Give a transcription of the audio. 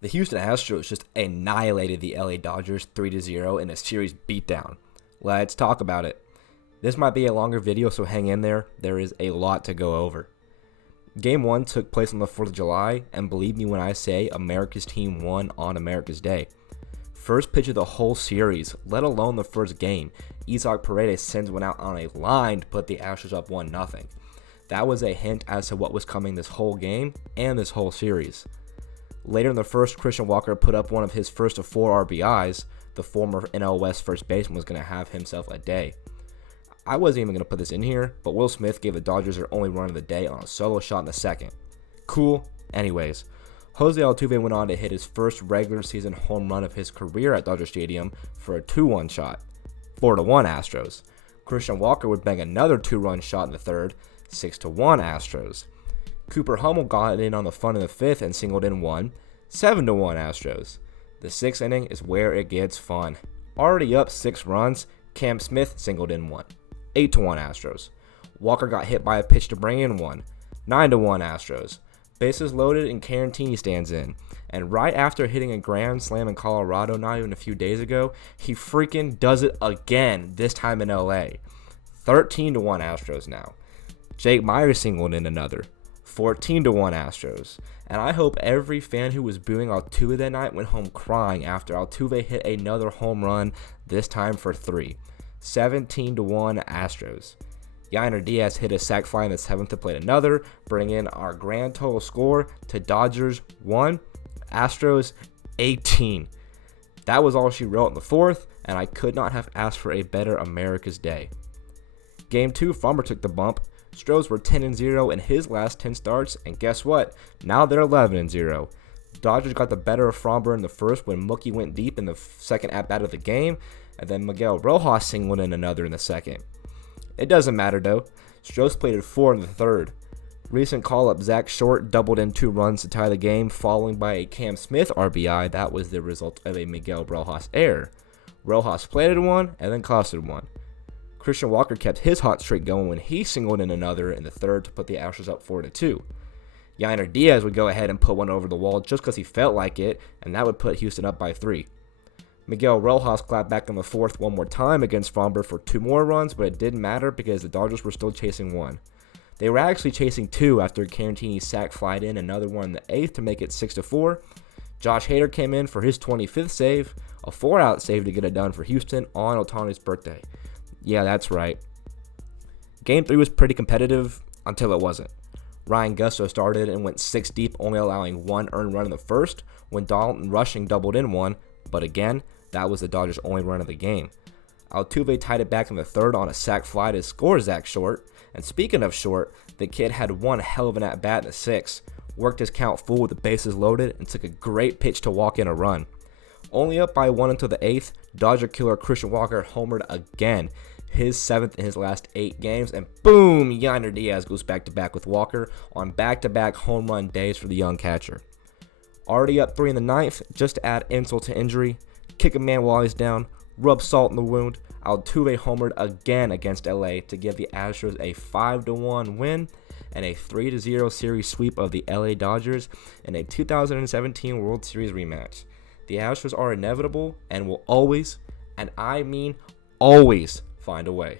The Houston Astros just annihilated the LA Dodgers 3-0 in a series beatdown. Let's talk about it. This might be a longer video, so hang in there. There is a lot to go over. Game 1 took place on the 4th of July, and believe me when I say America's team won on America's Day. First pitch of the whole series, let alone the first game, Isaac Paredes sends one out on a line to put the Astros up 1-0. That was a hint as to what was coming this whole game and this whole series. Later in the first, Christian Walker put up one of his first of 4 RBIs. The former NL West first baseman was going to have himself a day. I wasn't even going to put this in here, but Will Smith gave the Dodgers their only run of the day on a solo shot in the second. Cool. Anyways, Jose Altuve went on to hit his first regular season home run of his career at Dodger Stadium for a 2-1 shot. 4-1 Astros. Christian Walker would bang another 2-run shot in the third. 6-1 Astros. Cooper Hummel got in on the front in the 5th and singled in one. 7-1 Astros. The 6th inning is where it gets fun. Already up 6 runs, Cam Smith singled in one. 8-1 Astros. Walker got hit by a pitch to bring in one. 9-1 Astros. Bases loaded and Carantini stands in. And right after hitting a grand slam in Colorado not even a few days ago, he freaking does it again, this time in LA. 13-1 Astros now. Jake Myers singled in another. 14-1 Astros. And I hope every fan who was booing Altuve that night went home crying after Altuve hit another home run, this time for 3. 17-1 Astros. Yainer Diaz hit a sac fly in the 7th to play another, bringing our grand total score to Dodgers 1, Astros 18. That was all she wrote in the 4th, and I could not have asked for a better America's Day. Game 2, Farmer took the bump. Astros were 10-0 in his last 10 starts, and guess what? Now they're 11-0. Dodgers got the better of Fromber in the first when Mookie went deep in the second at-bat of the game, and then Miguel Rojas singled in another in the second. It doesn't matter though. Astros played at 4 in the third. Recent call-up Zach Short doubled in 2 runs to tie the game, following by a Cam Smith RBI. That was the result of a Miguel Rojas error. Rojas plated one and then costed one. Christian Walker kept his hot streak going when he singled in another in the third to put the Astros up 4-2. Yainer Diaz would go ahead and put one over the wall just because he felt like it, and that would put Houston up by 3. Miguel Rojas clapped back in the 4th one more time against Fromber for 2 more runs, but it didn't matter because the Dodgers were still chasing 1. They were actually chasing 2 after Carantini's sac flied in another one in the 8th to make it 6-4. Josh Hader came in for his 25th save, a 4-out save to get it done for Houston on Ohtani's birthday. Yeah, that's right. Game 3 was pretty competitive until it wasn't. Ryan Gusto started and went 6 deep, only allowing 1 earned run in the first when Dalton Rushing doubled in one, but again, that was the Dodgers' only run of the game. Altuve tied it back in the third on a sac fly to score Zach Short, and speaking of Short, the kid had one hell of an at-bat in the 6th, worked his count full with the bases loaded, and took a great pitch to walk in a run. Only up by 1 until the 8th, Dodger killer Christian Walker homered again, his 7th in his last 8 games, and boom, Yainer Diaz goes back-to-back with Walker on back-to-back home run days for the young catcher. Already up 3 in the 9th, just to add insult to injury, kick a man while he's down, rub salt in the wound, Altuve homered again against LA to give the Astros a 5-1 win and a 3-0 series sweep of the LA Dodgers in a 2017 World Series rematch. The Astros are inevitable and will always, and I mean always, find a way.